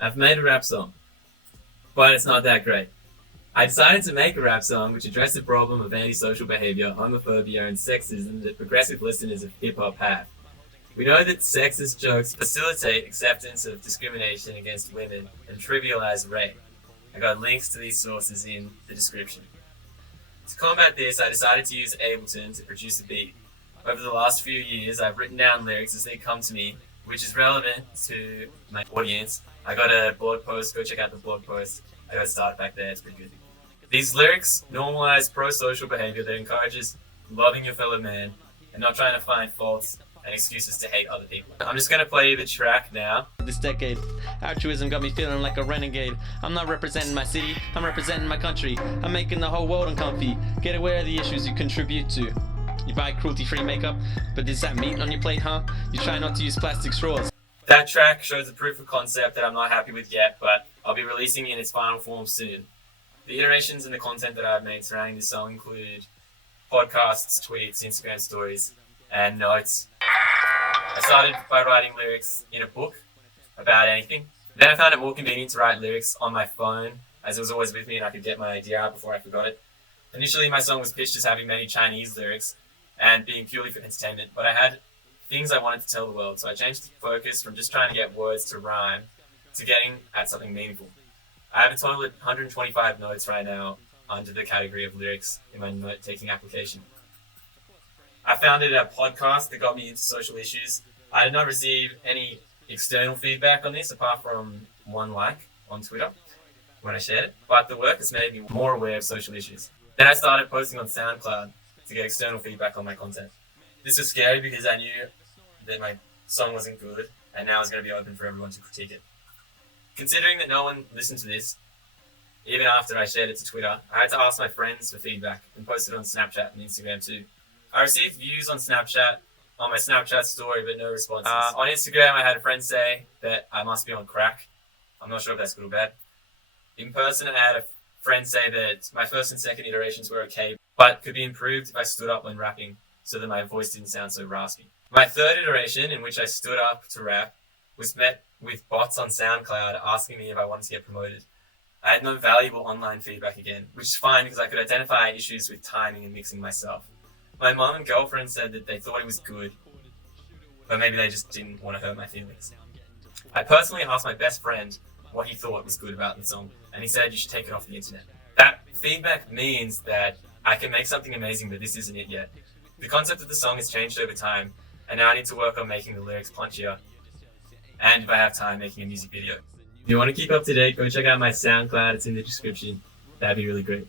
I've made a rap song, but it's not that great. I decided to make a rap song which addressed the problem of antisocial behavior, homophobia, and sexism that progressive listeners of hip hop have. We know that sexist jokes facilitate acceptance of discrimination against women and trivialize rape. I got links to these sources in the description. To combat this, I decided to use Ableton to produce a beat. Over the last few years, I've written down lyrics as they come to me, which is relevant to my audience. I got a blog post, go check out the blog post. I got started back there, it's pretty good. These lyrics normalize pro-social behavior that encourages loving your fellow man and not trying to find faults and excuses to hate other people. I'm just gonna play the track now. This decade, altruism got me feeling like a renegade. I'm not representing my city, I'm representing my country. I'm making the whole world uncomfy. Get aware of the issues you contribute to. You buy cruelty-free makeup, but is that meat on your plate, huh? You try not to use plastic straws. That track shows a proof of concept that I'm not happy with yet, but I'll be releasing it in its final form soon. The iterations and the content that I've made surrounding this song include podcasts, tweets, Instagram stories, and notes. I started by writing lyrics in a book about anything. Then I found it more convenient to write lyrics on my phone, as it was always with me and I could get my idea out before I forgot it. Initially, my song was pitched as having many Chinese lyrics and being purely for entertainment, but I had things I wanted to tell the world, so I changed the focus from just trying to get words to rhyme to getting at something meaningful. I have a total of 125 notes right now under the category of lyrics in my note-taking application. I founded a podcast that got me into social issues. I did not receive any external feedback on this apart from one like on Twitter when I shared it, but the work has made me more aware of social issues. Then I started posting on SoundCloud to get external feedback on my content. This was scary because I knew that my song wasn't good and now it's going to be open for everyone to critique it. Considering that no one listened to this, even after I shared it to Twitter, I had to ask my friends for feedback and post it on Snapchat and Instagram too. I received views on Snapchat, on my Snapchat story, but no responses. On Instagram, I had a friend say that I must be on crack. I'm not sure if that's good or bad. In person, I had a friend say that my first and second iterations were okay, but could be improved if I stood up when rapping so that my voice didn't sound so raspy. My third iteration, in which I stood up to rap, was met with bots on SoundCloud asking me if I wanted to get promoted. I had no valuable online feedback again, which is fine because I could identify issues with timing and mixing myself. My mom and girlfriend said that they thought it was good, but maybe they just didn't want to hurt my feelings. I personally asked my best friend what he thought was good about the song, and he said you should take it off the internet. That feedback means that I can make something amazing, but this isn't it yet. The concept of the song has changed over time, and now I need to work on making the lyrics punchier, and if I have time, making a music video. If you want to keep up to date, go check out my SoundCloud, it's in the description. That'd be really great.